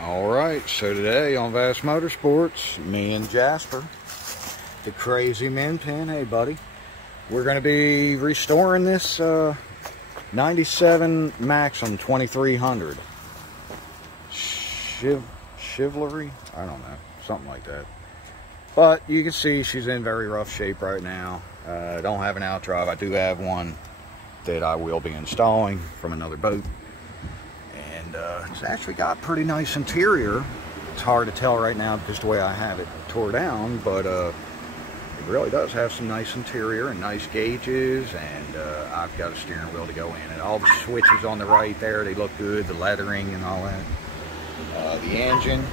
Alright, so today on Vassmotorsports, me and Jasper, the crazy min pin, hey buddy, we're going to be restoring this 97 Maxum 2300. Chivalry? I don't know, something like that. But you can see she's in very rough shape right now. I don't have an outdrive. I do have one that I will be installing from another boat. And it's actually got pretty nice interior. It's hard to tell right now because the way I have it tore down, but it really does have some nice interior and nice gauges, and I've got a steering wheel to go in, and all the switches on the right there, they look good, the lettering and all that. The engine,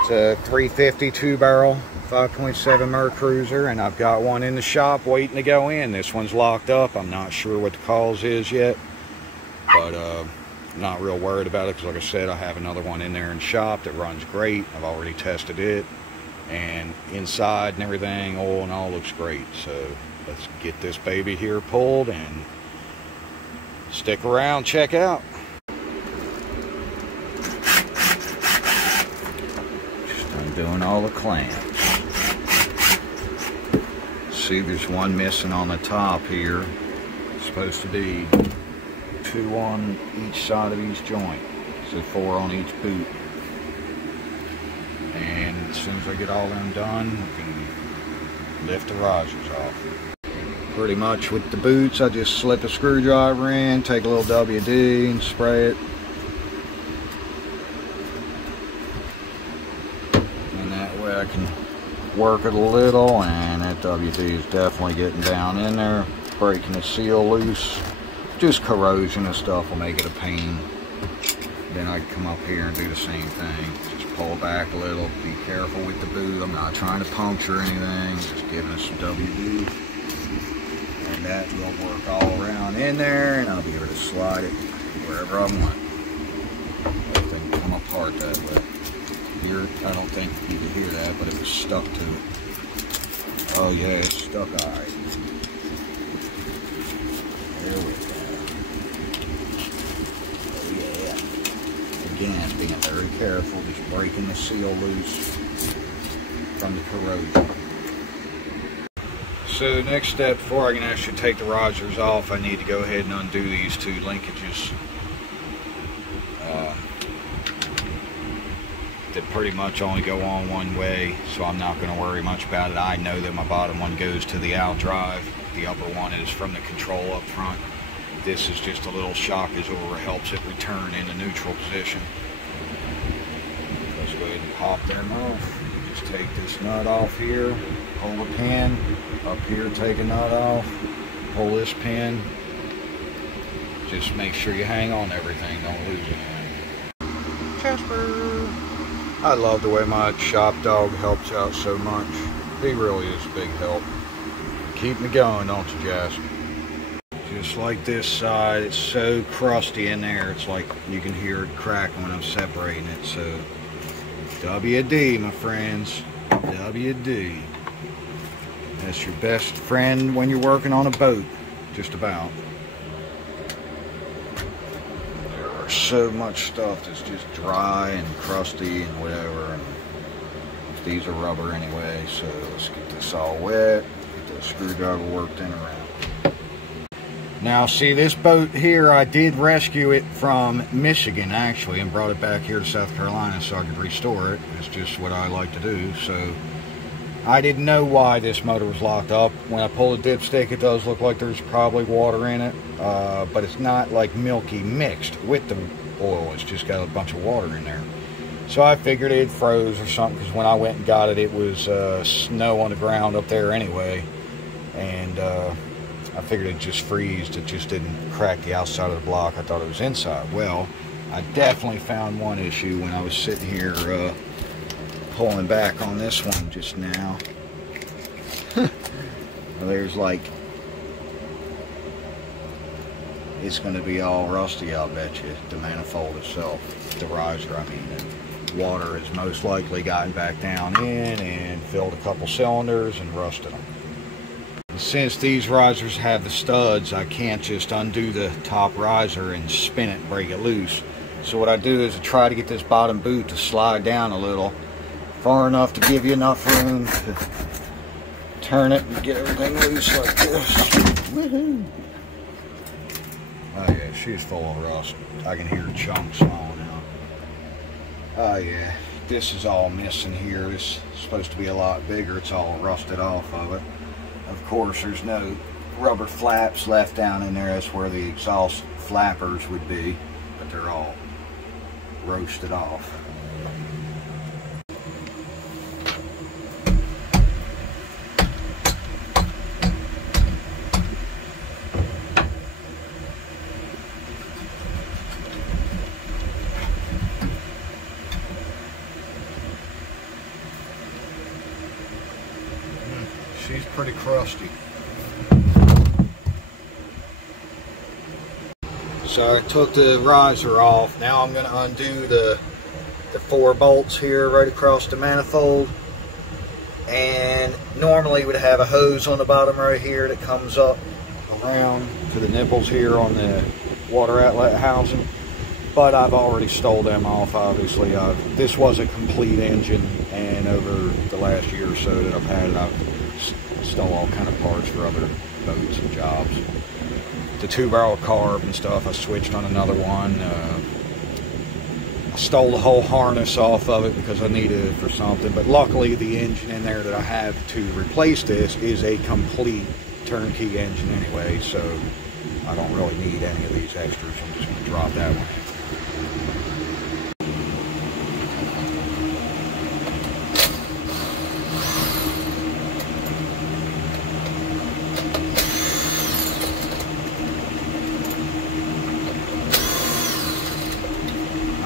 it's a 350 2-barrel 5.7 Mercruiser, and I've got one in the shop waiting to go in. This one's locked up. I'm not sure what the cause is yet, but I'm not real worried about it because, like I said, I have another one in there in shop that runs great. I've already tested it, and inside and everything, oil and all, looks great. So let's get this baby here pulled and stick around, check out. Just undoing all the clamps. See, there's one missing on the top here. It's supposed to be 2 on each side of each joint, so 4 on each boot. And as soon as I get all them done, we can lift the risers off. Pretty much with the boots, I just slip a screwdriver in, take a little WD and spray it. And that way I can work it a little, and that WD is definitely getting down in there, breaking the seal loose. Just corrosion and stuff will make it a pain. Then I can come up here and do the same thing. Just pull back a little, be careful with the boot. I'm not trying to puncture anything, just giving it some WD. And that will work all around in there, and I'll be able to slide it wherever I want. Everything will come apart that way. Here, I don't think you can hear that, but it was stuck to it. Oh yeah, it's stuck all right. There we go. Oh yeah. Again, being very careful, just breaking the seal loose from the corrosion. So the next step, before I can actually take the risers off, I need to go ahead and undo these 2 linkages. That pretty much only go on one way, so I'm not going to worry much about it. I know that my bottom one goes to the out drive. The upper one is from the control up front. This is just a little shock absorber, helps it return into neutral position. Let's go ahead and pop them off. Just take this nut off here, pull the pin, up here take a nut off, pull this pin. Just make sure you hang on to everything, don't lose anything. Jasper! I love the way my shop dog helps out so much. He really is a big help. Keep me going, don't you, Jasper? Just like this side, it's so crusty in there, it's like you can hear it cracking when I'm separating it. So WD, my friends, WD. That's your best friend when you're working on a boat, just about. So much stuff that's just dry and crusty and whatever, and these are rubber anyway, so let's get this all wet, get the screwdriver worked in around. Now see, this boat here, I did rescue it from Michigan actually and brought it back here to South Carolina so I could restore it. It's just what I like to do. So I didn't know why this motor was locked up. When I pull the dipstick, it does look like there's probably water in it, but it's not like milky mixed with the oil. It's just got a bunch of water in there. So I figured it froze or something, because when I went and got it, it was snow on the ground up there anyway, and I figured it'd just freeze. It just didn't crack the outside of the block. I thought it was inside. Well, I definitely found one issue when I was sitting here pulling back on this one just now. There's like, it's going to be all rusty, I'll bet you, the manifold itself, the riser, I mean. And water has most likely gotten back down in and filled a couple cylinders and rusted them. And since these risers have the studs, I can't just undo the top riser and spin it and break it loose. So what I do is I try to get this bottom boot to slide down a little, far enough to give you enough room to turn it and get everything loose like this. Woohoo! Oh yeah, she's full of rust. I can hear chunks on now. Oh yeah, this is all missing here. This is supposed to be a lot bigger. It's all rusted off of it. Of course, there's no rubber flaps left down in there. That's where the exhaust flappers would be, but they're all roasted off. She's pretty crusty. So I took the riser off. Now I'm going to undo the 4 bolts here right across the manifold. And normally would have a hose on the bottom right here that comes up around to the nipples here on the water outlet housing. But I've already stole them off, obviously. This was a complete engine, and over the last year or so that I've had it, I've stole all kind of parts for other boats and jobs. The 2-barrel carb and stuff, I switched on another one. I stole the whole harness off of it because I needed it for something, but luckily the engine in there that I have to replace this is a complete turnkey engine anyway, so I don't really need any of these extras. I'm just going to drop that one in.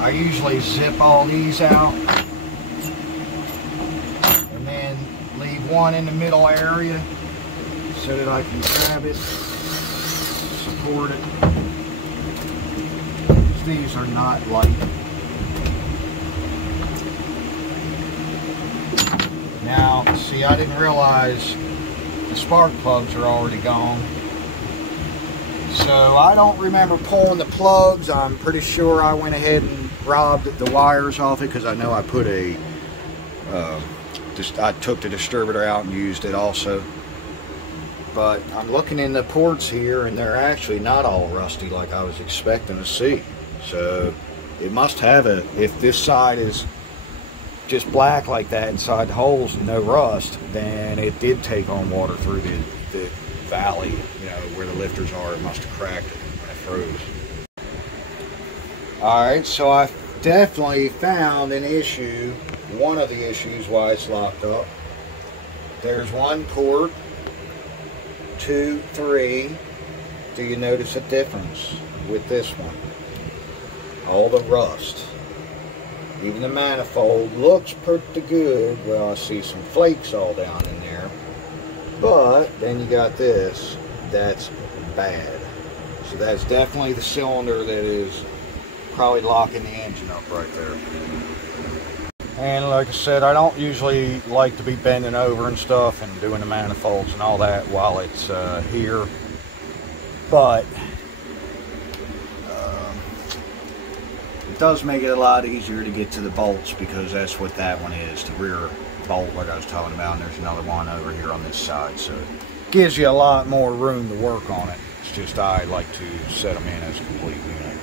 I usually zip all these out and then leave one in the middle area so that I can grab it, support it. These are not light. Now, see, I didn't realize the spark plugs are already gone. So I don't remember pulling the plugs. I'm pretty sure I went ahead and robbed the wires off it because I know I put I took the distributor out and used it also. But I'm looking in the ports here and they're actually not all rusty like I was expecting to see. So it must have if this side is just black like that inside the holes and no rust, then it did take on water through the valley, you know, where the lifters are. It must have cracked it when it froze. Alright, so I definitely found an issue, one of the issues why it's locked up. There's one port, 2, 3. Do you notice a difference with this one? All the rust. Even the manifold looks pretty good. Well, I see some flakes all down in there. But then you got this, that's bad. So that's definitely the cylinder that is probably locking the engine up right there. And like I said, I don't usually like to be bending over and stuff and doing the manifolds and all that while it's here. But it does make it a lot easier to get to the bolts because that's what that one is, the rear bolt like I was talking about, and there's another one over here on this side, so it gives you a lot more room to work on it. It's just I like to set them in as a complete unit.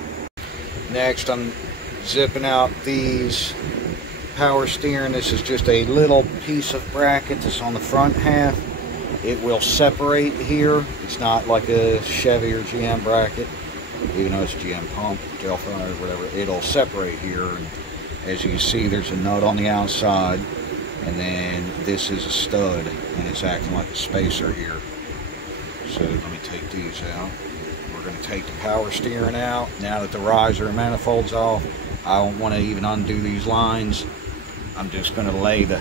Next, I'm zipping out these power steering. This is just a little piece of bracket that's on the front half. It will separate here. It's not like a Chevy or GM bracket, even though it's GM pump, Delphi or whatever. It'll separate here, and as you can see, there's a nut on the outside. And then this is a stud, and it's acting like a spacer here. So let me take these out. We're going to take the power steering out. Now that the riser and manifold's off, I don't want to even undo these lines. I'm just going to lay the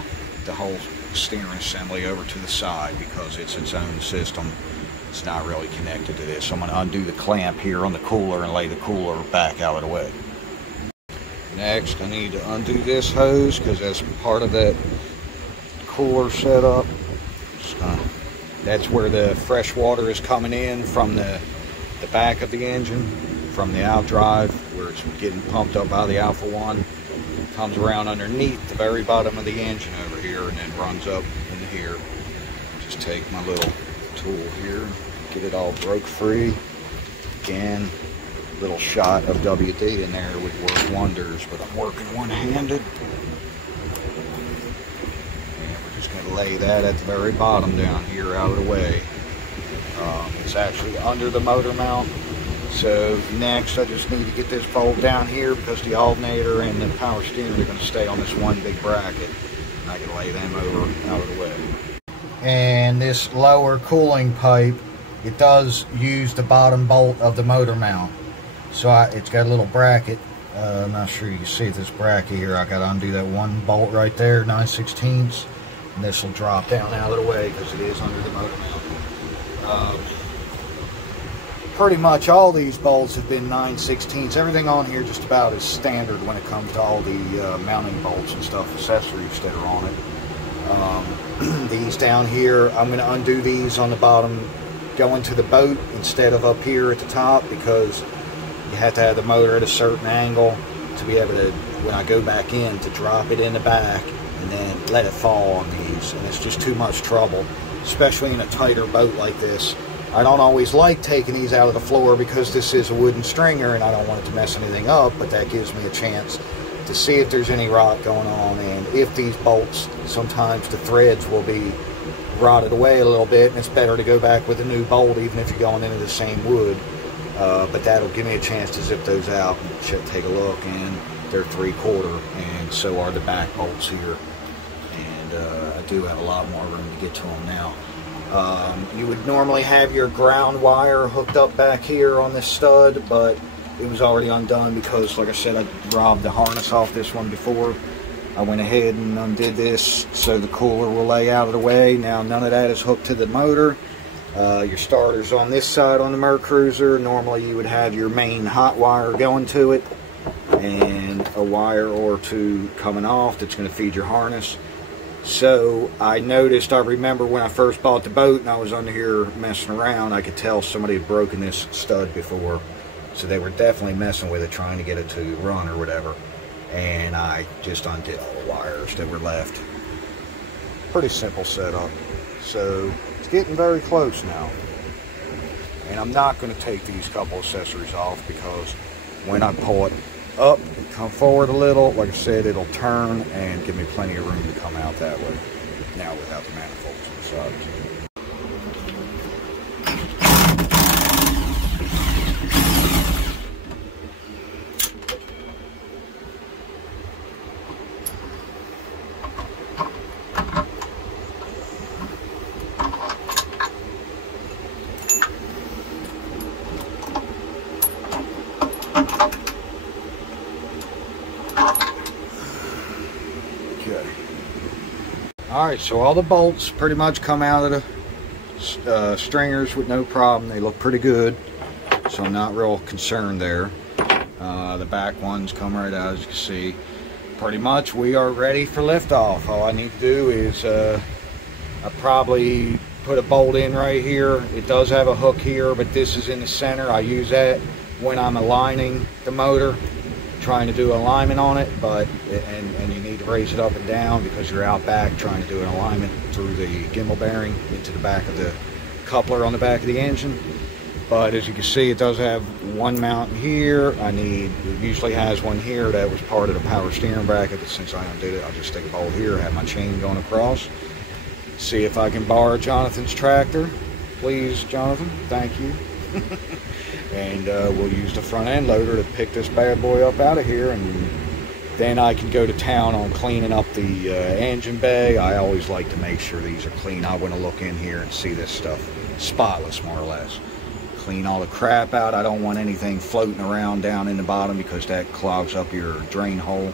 whole steering assembly over to the side because it's its own system. It's not really connected to this. So I'm going to undo the clamp here on the cooler and lay the cooler back out of the way. Next, I need to undo this hose because that's part of that cooler setup. That's where the fresh water is coming in from the back of the engine from the outdrive where it's getting pumped up by the Alpha 1. Comes around underneath the very bottom of the engine over here and then runs up into here. Just take my little tool here, get it all broke free. Again, little shot of WD in there would work wonders, but I'm working one-handed. And we're just going to lay that at the very bottom down here out of the way. It's actually under the motor mount. So next I just need to get this bolt down here because the alternator and the power steering are going to stay on this one big bracket. And I can lay them over out of the way. And this lower cooling pipe, it does use the bottom bolt of the motor mount. So it's got a little bracket. I'm not sure you can see this bracket here. I got to undo that one bolt right there, 9/16. And this will drop down out of the way because it is under the motor mount. Pretty much all these bolts have been 9/16. Everything on here just about is standard when it comes to all the mounting bolts and stuff, accessories that are on it. These down here, I'm going to undo these on the bottom going to the boat instead of up here at the top because you have to have the motor at a certain angle to be able to, when I go back in, to drop it in the back and then let it fall on these. And it's just too much trouble, especially in a tighter boat like this. I don't always like taking these out of the floor because this is a wooden stringer and I don't want it to mess anything up, but that gives me a chance to see if there's any rot going on. And if these bolts, sometimes the threads will be rotted away a little bit and it's better to go back with a new bolt even if you're going into the same wood. But that'll give me a chance to zip those out and take a look, and they're 3/4 and so are the back bolts here. And I do have a lot more room to get to them now. You would normally have your ground wire hooked up back here on this stud, but it was already undone because, like I said, I robbed the harness off this one before. I went ahead and undid this so the cooler will lay out of the way. Now none of that is hooked to the motor. Your starter's on this side on the Mercruiser. Normally you would have your main hot wire going to it and a wire or two coming off that's going to feed your harness. So I remember when I first bought the boat and I was under here messing around, I could tell somebody had broken this stud before. So they were definitely messing with it, trying to get it to run or whatever. And I just undid all the wires that were left. Pretty simple setup. So it's getting very close now. And I'm not going to take these couple accessories off because when I pull it up and come forward a little, like I said, it'll turn and give me plenty of room to come out that way. Now without the manifolds and such. Alright, so all the bolts pretty much come out of the stringers with no problem. They look pretty good, so I'm not real concerned there. The back ones come right out, as you can see. Pretty much we are ready for liftoff. All I need to do is I probably put a bolt in right here. It does have a hook here, but this is in the center. I use that when I'm aligning the motor, trying to do alignment on it, but and you need to raise it up and down because you're out back trying to do an alignment through the gimbal bearing into the back of the coupler on the back of the engine. But as you can see, it does have one mount here. It usually has one here that was part of the power steering bracket, but since I undid it, I'll just stick a bolt here, have my chain going across. See if I can borrow Jonathan's tractor. Please, Jonathan, thank you. And we'll use the front end loader to pick this bad boy up out of here, and then I can go to town on cleaning up the engine bay. I always like to make sure these are clean. I want to look in here and see this stuff spotless, more or less. Clean all the crap out. I don't want anything floating around down in the bottom because that clogs up your drain hole.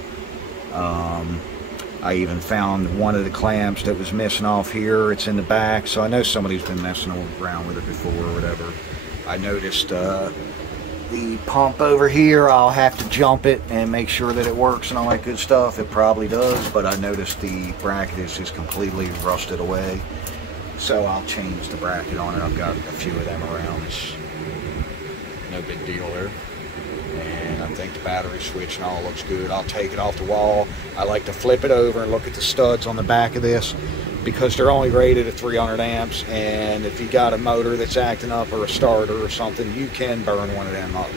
I even found one of the clamps that was missing off here. It's in the back, so I know somebody's been messing around with it before or whatever. I noticed the pump over here, I'll have to jump it and make sure that it works and all that good stuff. It probably does, but I noticed the bracket is just completely rusted away. So I'll change the bracket on it. I've got a few of them around. It's no big deal there. think the battery switch and all looks good. I'll take it off the wall. I like to flip it over and look at the studs on the back of this, because they're only rated at 300 amps, and if you got a motor that's acting up or a starter or something, you can burn one of them up.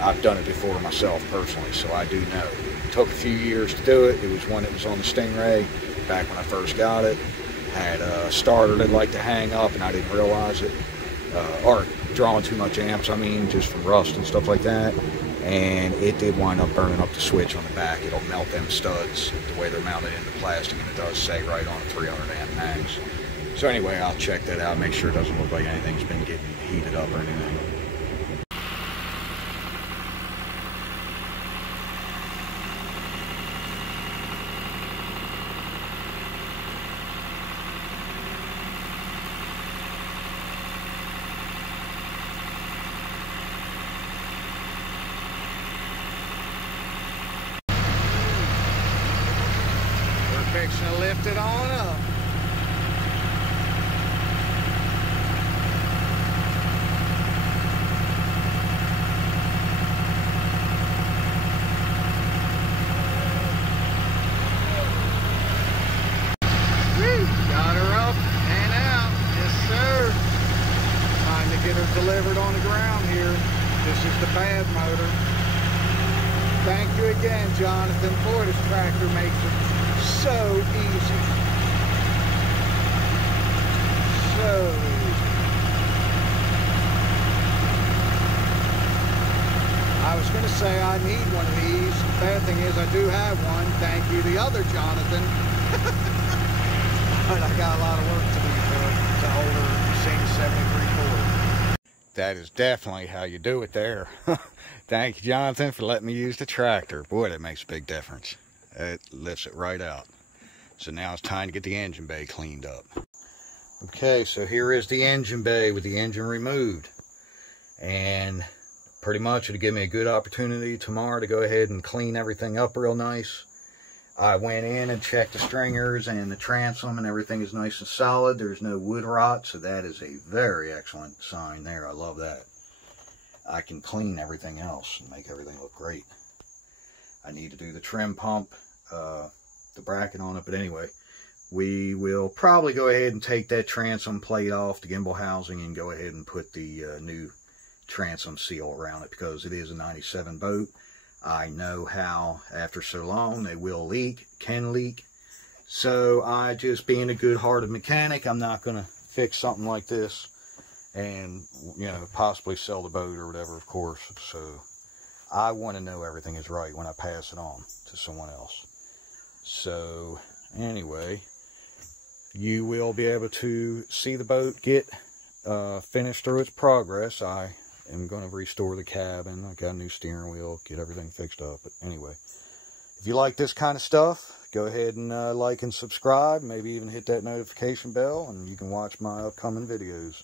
I've done it before myself personally, so I do know. It took a few years to do it. It was one that was on the Stingray back when I first got it. Had a starter that liked to hang up, and I didn't realize it, or drawing too much amps, I mean, just from rust and stuff like that. And it did wind up burning up the switch on the back. It'll melt them studs the way they're mounted into plastic, and it does say right on a 300 amp max. So anyway, I'll check that out, make sure it doesn't look like anything's been getting heated up or anything. Fixing to lift it on up. Woo! Got her up and out. Yes, sir. Time to get her delivered on the ground here. This is the bad motor. Thank you again, Jonathan, for this tractor. Makes it so easy. So easy. I was going to say I need one of these. The bad thing is I do have one. Thank you, the other Jonathan. But I got a lot of work to do to it. It's an older Machine 73 Ford. That is definitely how you do it there. Thank you, Jonathan, for letting me use the tractor. Boy, that makes a big difference. It lifts it right out. So now it's time to get the engine bay cleaned up. Okay, so here is the engine bay with the engine removed. And pretty much it'll give me a good opportunity tomorrow to go ahead and clean everything up real nice. I went in and checked the stringers and the transom, and everything is nice and solid. There's no wood rot, so that is a very excellent sign there. I love that. I can clean everything else and make everything look great. I need to do the trim pump, the bracket on it, but anyway, we will probably go ahead and take that transom plate off the gimbal housing and go ahead and put the new transom seal around it, because it is a 97 boat. I know how after so long they will leak, can leak. So I, just being a good-hearted mechanic, I'm not going to fix something like this and, you know, possibly sell the boat or whatever, of course. So I want to know everything is right when I pass it on to someone else. So anyway, you will be able to see the boat get finished through its progress. I am going to restore the cabin. I got a new steering wheel, get everything fixed up. But anyway, if you like this kind of stuff, go ahead and like and subscribe. Maybe even hit that notification bell, and you can watch my upcoming videos.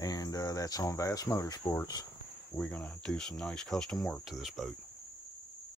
And that's on Vassmotorsports. We're going to do some nice custom work to this boat.